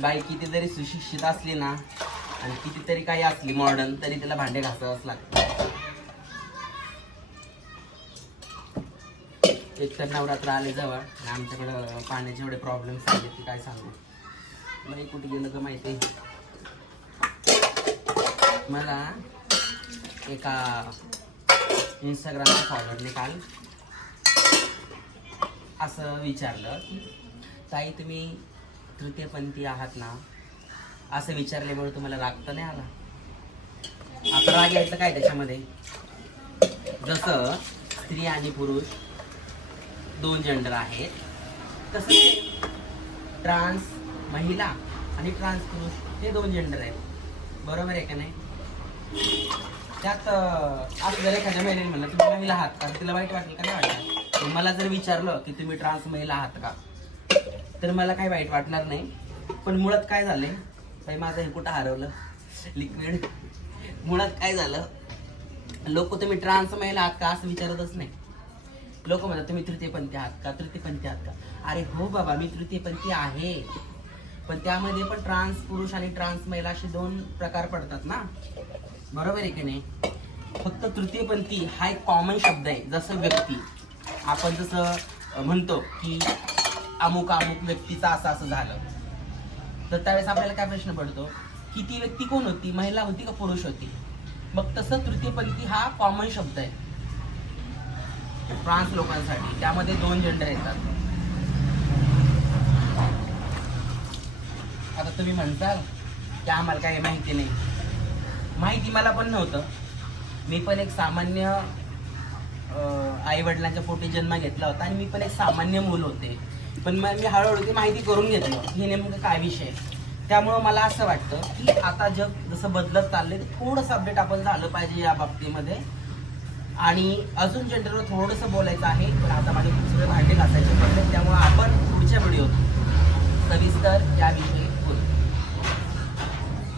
बाई किती जरी सुशिक्षित असली ना आणि कितीतरी काही असली मॉडर्न तरी तिला भांडे घासावंच लागतं. एक तर नवरात्र आले जवळ आणि आमच्याकडं पाण्याचे एवढे प्रॉब्लेम्स आले की काय सांगू. मला कुठे गेलं का माहिती? मला एका इंस्टाग्रामला फॉलोअरने काल असं विचारलं की ताई तुम्ही तृतीयपंथी आहात ना? असं विचारल्यामुळे तुम्हाला राग तर नाही आला? आता राग यायचं काय त्याच्यामध्ये? जसं स्त्री आणि पुरुष दोन जेंडर आहेत तसं ट्रान्स महिला आणि ट्रान्स पुरुष हे दोन जेंडर आहेत. बरोबर आहे का नाही? त्यात आज जर एखाद्या महिलेने म्हणलं तुम्ही महिला आहात का तिला वाईट वाटेल का नाही वाटणार मला जर विचारलं की तुम्ही ट्रान्स महिला आहात का तर मला काही वाईट वाटणार नाही. पण मुळात काय झालंय? ताई माझं हे कुठं हरवलं? लिक्विड मुळात काय झालं? लोक तुम्ही ट्रान्स महिला आहात का असं विचारतच नाही. लोक म्हणतात तुम्ही तृतीयपंथी आहात का? तृतीयपंथी आहात का? अरे हो बाबा मी तृतीयपंथी आहे. पण त्यामध्ये पण ट्रान्स पुरुष आणि ट्रान्स महिला असे दोन प्रकार पडतात ना. बरोबर आहे की नाही? फक्त तृतीयपंथी हा एक कॉमन शब्द आहे जसं व्यक्ती. आपण जसं म्हणतो की अमुक अमुक व्यक्तीचं असं असं झालं. तर त्यावेळेस आपल्याला काय प्रश्न पडतो? की ती व्यक्ती कोण होती? महिला होती का पुरुष होती? मग तसं तृतीयपंथी हा कॉमन शब्द आहे. फ्रान्स लोकांसाठी. त्यामध्ये दोन जेंडर येतात. आता तुम्ही म्हणताल की आम्हाला काही माहिती नाही. माहिती मला पण नव्हतं. मी पण एक सामान्य आई वडिलांच्या पोटी जन्म घेतला होता आणि मी पण एक सामान्य मूल होते. पण मग मी हळूहळू ती माहिती करून घेतलं. हे नेमकं काय विषय? त्यामुळं मला असं वाटतं की आता जग जसं बदलत चाललंय थोडंसं अपडेट आपण झालं पाहिजे या बाबतीमध्ये. आणि अजून जनरलवर थोडंसं बोलायचं आहे पण आता माझे दुसरे भांडे घासायचे पडले त्यामुळं आपण पुढच्या व्हिडिओत सविस्तर याविषयी